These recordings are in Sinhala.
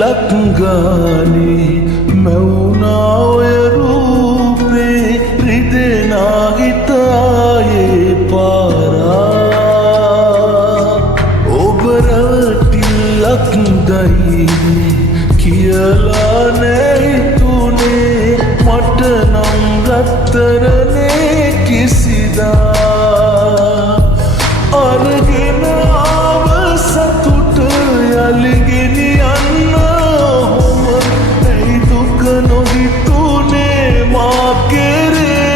ලක්ගානේ මැවුනා ඔය රූපේ රිදෙනා හිතායේ පාරා ඔබ රැවටිල්ලක් දයිනේ කියලා නැහිතුනේ මට නම් රත්තරනේ කිසිදා අරගෙන ආව සතුට යලි ගෙනියන්න ඔහොම ඇයි දුක නොහිතුනේ මා කෙරේ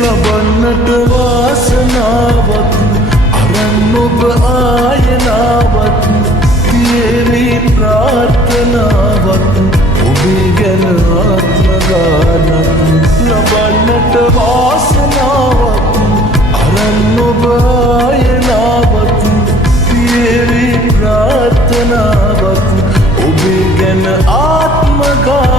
ලබන්නට වාසනාවක් අරන් ඔබ ආයනාවක් තියේවි ප්‍රාර්ථනාවක් ඔබේ ගැන ආත්මගානක් ලබන්නට වාසනාවක් අරන් ඔබ ආයනාවක් තියේවි ප්‍රාර්ථනාවක් ඔබේ ගැන ආත්මගානක්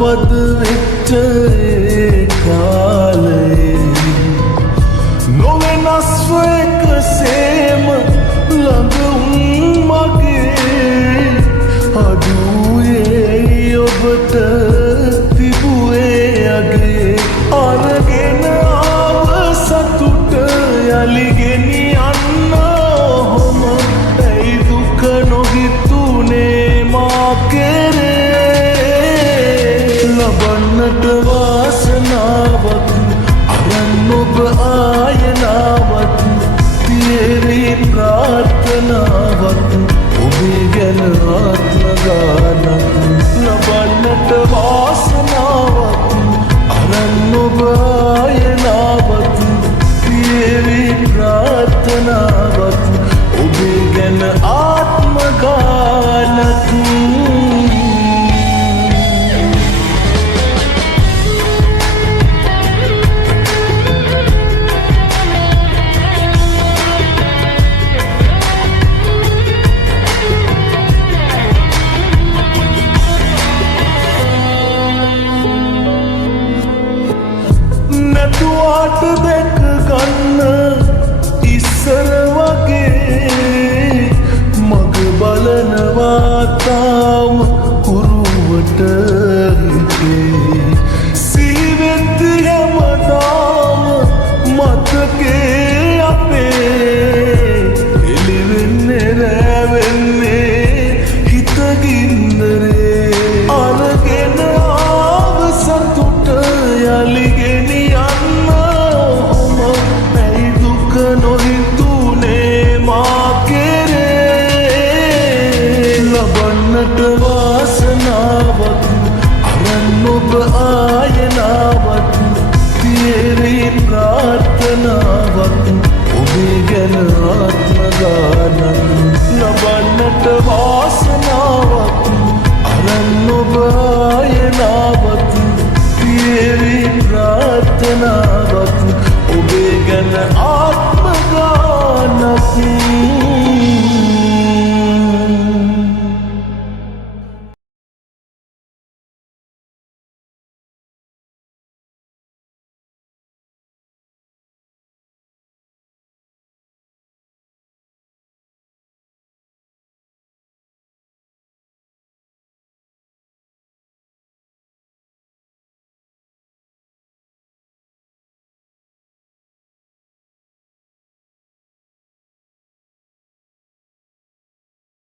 වද වෙච්ච ඒ කාලේ නොවෙනස්ව එකසේම ළඟ මගේ අඩුවේ ඔබට තිබුවේ අගේ අරගෙන ආව සතුට යලි ගෙනියන්න ඔහොම ඇයි දුක නොහිතුනේ මා කෙරේ ලබන්නට වාසනාවක් අරන් ඔබ ආයනාවක් තියේවි ප්‍රාර්ථනාවක් ඔබේ ගැන ආත්මගානක් ලබන්නට වාසනාවක් අරන් ඔබ ආයනාවක් තියේවි ප්‍රාර්ථනාවක් ඔබේ ගැන ආත්මගානක් නැතුවාට දැක ගන්න ඉස්සර වගේ මග බලනවා තාම උරුවට හිතේ සිහිවෙද්දි හැමදාම මතකේ අපේ එළිවෙන්නේ රැවෙන්නේ හිතගින්දරේ අරගෙන ආව සතුට යලි නොහිතුනේ මා කෙරේ ලබන්නට වාසනාවක් අරන් ඔබ ආයනාවක් තියේවි ප්‍රාර්ථනාවක් ඔබේ ගැන ආත්මගානක් ලබන්නට